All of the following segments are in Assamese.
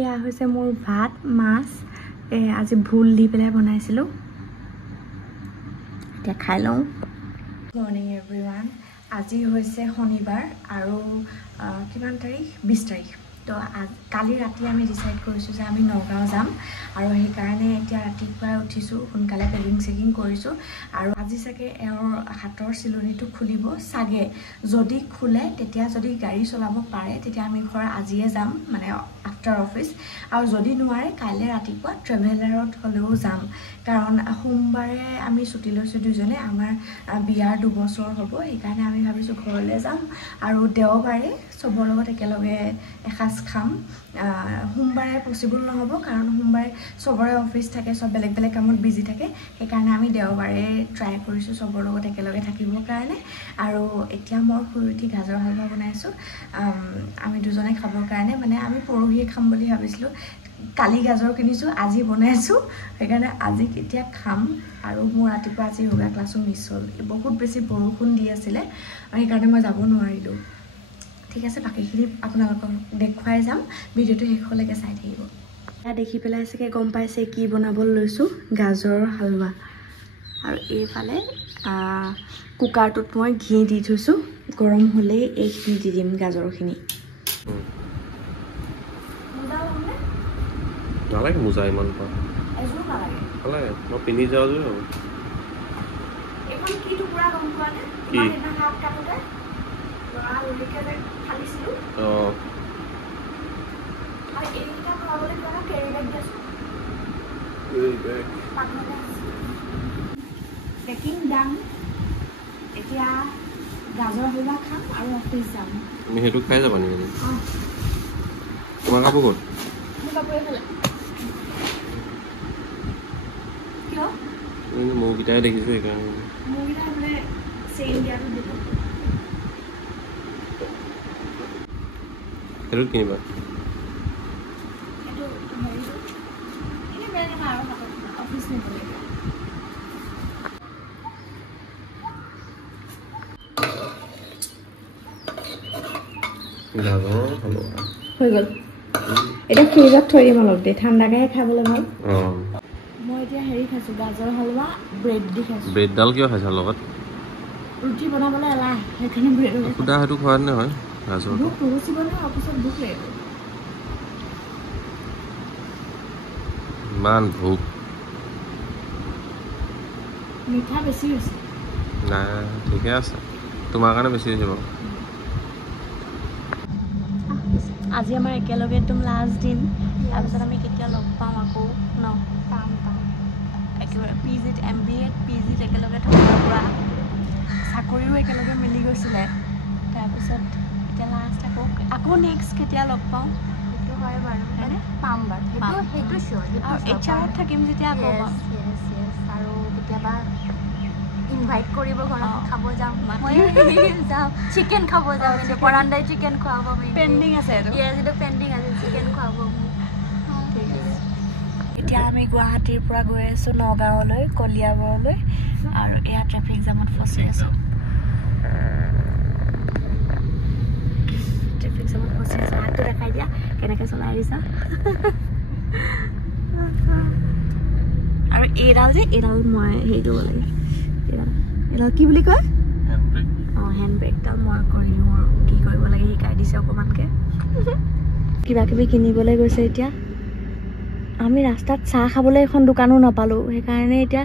এয়া হৈছে মোৰ ভাত মাছ আজি ভুল দি পেলাই বনাইছিলোঁ এতিয়া খাই লওঁ মৰ্নিং এভৰিৱান আজি হৈছে শনিবাৰ আৰু কিমান তাৰিখ 20 তাৰিখ তো কালি ৰাতি আমি ডিসাইড কৰিছোঁ যে আমি নগাঁও যাম আৰু সেই কাৰণে এতিয়া ৰাতিপুৱাই উঠিছোঁ সোনকালে পেকিং চেকিং কৰিছোঁ আৰু আজি চাগে এওঁৰ হাতৰ চিলনিটো খুলিব চাগে যদি খোলে তেতিয়া যদি গাড়ী চলাব পাৰে তেতিয়া আমি ঘৰ আজিয়ে যাম মানে আফটাৰ অফিস আৰু যদি নোৱাৰে কাইলৈ ৰাতিপুৱা ট্ৰেভেলাৰত হ'লেও যাম কাৰণ সোমবাৰে আমি ছুটি লৈছোঁ দুজনে আমাৰ বিয়াৰ 2 বছৰ হ'ব সেই কাৰণে আমি ভাবিছোঁ ঘৰলৈ যাম আৰু দেওবাৰে সবৰ লগত একেলগে এসাজ খাম সোমবাৰে পসিবল নহব কাৰণ সোমবাৰে সবৰে অফিস থাকে সব বেলেগ বেলেগ কামত বিজি থাকে সেই কাৰণে আমি দেওবাৰে ট্ৰাই কৰিছোঁ সবৰ লগত একেলগে থাকিবৰ কাৰণে আৰু এতিয়া মই শুই উঠি গাজৰ হালৱা বনাইছো আমি দুজনে খাবৰ কাৰণে মানে আমি পৰহিয়ে খাম বুলি ভাবিছিলোঁ কালি গাজৰ কিনিছো আজি বনাইছো সেইকাৰণে আজি কেতিয়া খাম আৰু মোৰ ৰাতিপুৱা আজি যোগা ক্লাছো মিছ হ'ল বহুত বেছি বৰষুণ দি আছিল আৰু সেইকাৰণে মই যাব নোৱাৰিলোঁ ঠিক আছে বাকিখিনি আপোনালোকক দেখুৱাই যাম ভিডিওটো শেষলৈকে চাই থাকিব এটা দেখি পেলাই চাগে গম পাইছে কি বনাবলৈ লৈছোঁ গাজৰ হালৱা আৰু এইফালে কুকাৰটোত মই ঘি দি থৈছোঁ গৰম হ'লেই এইখিনি দি দিম গাজৰখিনি নালাগে মোজা ইমান পা এজোৰ নালাগে নালাগে মই পিন্ধি যাওঁ যে এখন কি টুকুৰা গম পোৱা নে তোমাৰ এটা হাত কাটোতে লৰা লৰিকে যে খালিছিলোঁ আৰু এইটা ভৰাবলৈ কিবা কেৰি বেগ দিছোঁ পেকিং ডান এতিয়া গাজৰ হালৱা খাম আৰু অফিস যাম আমি সেইটো খাই যাবা নেকি তোমাৰ কাপোৰ ক'ত মোৰ কাপোৰ এইফালে কিয় মোৰ গিটাই দেখিছো সেইকাৰণে মোৰ গিটা মানে চেইন দিয়াটো দিলো সেইটো কিনিবা এইটো হেৰিটো এনে বেয়া নহয় আৰু হাতত অফিস নিবলৈ হৈ গ'ল এটা ফ্ৰিজত থৈ দিম অলপ দেৰি ঠাণ্ডাকৈ খাবলৈ ভাল মই এতিয়া হেৰি খাইছোঁ গাজৰ হালৱা ব্ৰেড দি খাইছোঁ ব্ৰেডডাল কিয় খাইছা লগত ৰুটি বনাবলৈ এলাহ সেইকাৰণে ব্ৰেড সুদা সেইটো খোৱা নহয় গাজৰ ভোক পহুচিব নহয় অফিচত ভোক লাগিব ইমান ভোক মিঠা বেছি হৈছে নাই ঠিকে আছে তোমাৰ কাৰণে বেছি হৈছে বাৰু আজি আমাৰ একেলগে একদম লাষ্ট দিন তাৰপিছত আমি কেতিয়া লগ পাম আকৌ ন পাম একেবাৰে পিজিত MBA পিজিত একেলগে থকাৰ পৰা চাকৰিও একেলগে মিলি গৈছিলে তাৰপিছত এতিয়া লাষ্ট আকৌ নেক্সট কেতিয়া লগ পাওঁ সেইটো হয় বাৰু মানে পাম বাৰু সেইটো চিয়'ৰ HRত থাকিম যেতিয়া আকৌ পাম আৰু কেতিয়াবা ইনভাইট কৰিব ঘৰত খাব যাম মই যাম চিকেন খাব যাম এনে পৰাণ্ডাই চিকেন খুৱাব পেণ্ডিং আছে এইটো পেণ্ডিং আছে চিকেন খুৱাব এতিয়া আমি গুৱাহাটীৰ পৰা গৈ আছোঁ নগাঁৱলৈ কলিয়াবৰলৈ আৰু এয়া ট্ৰেফিক জামত ফচি আছোঁ হাতটো দেখাই দিয়া কেনেকৈ চলাই আহিছা আৰু এইডাল মই হেৰি কৰিব লাগে এইডাল কি বুলি কয় হেণ্ড ব্ৰেকডাল মই কৰি দিওঁ আৰু কি কৰিব লাগে শিকাই দিছে অকণমানকৈ কিবা কিবি কিনিবলৈ গৈছে এতিয়া আমি ৰাস্তাত চাহ খাবলৈ এখন দোকানো নাপালোঁ সেইকাৰণে এতিয়া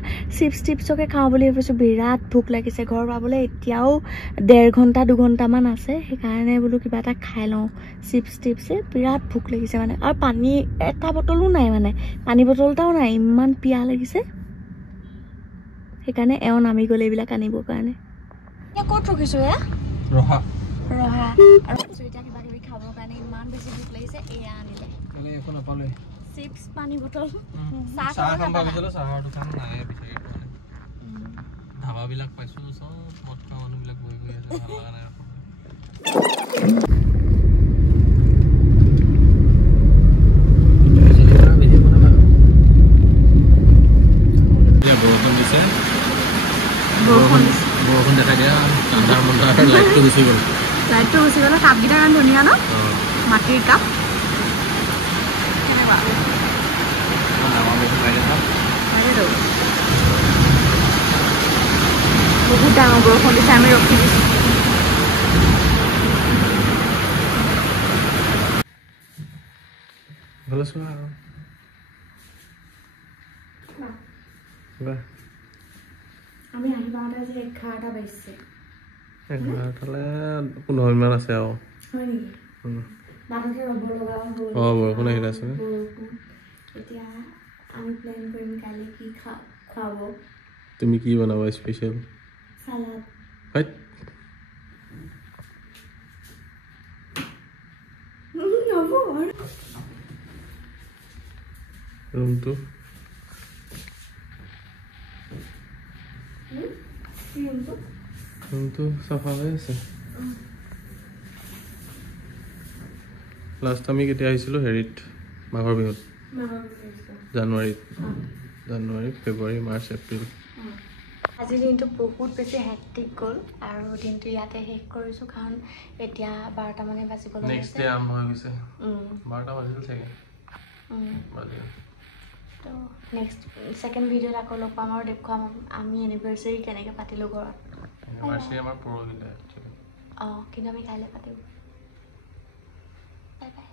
চিপছকে খাওঁ বুলি ভাবিছোঁ বিৰাট ভোক লাগিছে ঘৰ পাবলৈ এতিয়াও 1.5 ঘণ্টা 2 ঘণ্টামান আছে সেইকাৰণে বোলো কিবা এটা খাই লওঁ চিপছে বিৰাট ভোক লাগিছে মানে আৰু পানী এটা বটলো নাই মানে পানী বটল এটাও নাই ইমান পিয়াহ লাগিছে সেইকাৰণে এওঁ নামি গ'লে এইবিলাক আনিবৰ কাৰণে ক'ত ৰখিছোঁ ৰহা আৰু এতিয়া কিবা কিবি খাবৰ কাৰণে ইমান বেছি ভোক লাগিছে এয়া আনিলে একো নাপালোঁ চিপছ পানী বটল চাহ খাম ভাবিছিলোঁ চাহৰ দোকান নাই বিচাৰি পোৱা নাই ধাবাবিলাক পাইছোঁ চব মদ খোৱা মানুহবিলাক বহি আছে ভাল লগা নাই বৰষুণ দেখা দিয়া লাইটটো গুচি গ'ল কাপকেইটা কাৰণ ধুনীয়া ন মাটিৰ কাপ ডাঙৰ বৰষুণ দিছে আমি ৰখি দিছোঁ ভালো চোৱা আমি আহি পাওঁতে আজি 11টা বাজিছে 11টালে 15 মিনিট আছে আৰু হয় নেকি বাটতে ৰ'ব লগা হ'ল বৰষুণ আহিলে আছে এতিয়া আমি প্লেন কৰিম কালি কি খুৱাব তুমি কি বনাবা স্পেচিয়েল চালাড হাইট নব ৰুমটো ৰুমটো চাফা হৈ আছে লাষ্ট আমি কেতিয়া আহিছিলোঁ হেৰিত মাঘৰ বিহুত জানুৱাৰী ফেব্ৰুৱাৰী মাৰ্চ এপ্ৰিল আজিৰ দিনটো বহুত বেছি হেক্টিক গ'ল আৰু দিনটো ইয়াতে শেষ কৰিছোঁ কাৰণ এতিয়া 12টা মানে বাজিব নেক্সট ডে আৰম্ভ হৈ গৈছে 12টা বাজিল চাগে তো নেক্সট ছেকেণ্ড ভিডিঅ'ত আকৌ লগ পাম আৰু দেখুৱাম আমি এনিভাৰ্চাৰী কেনেকৈ পাতিলোঁ ঘৰত এনিভাৰ্চাৰী আমাৰ পৰহিলে অঁ কিন্তু আমি কাইলৈ পাতিম বাই বাই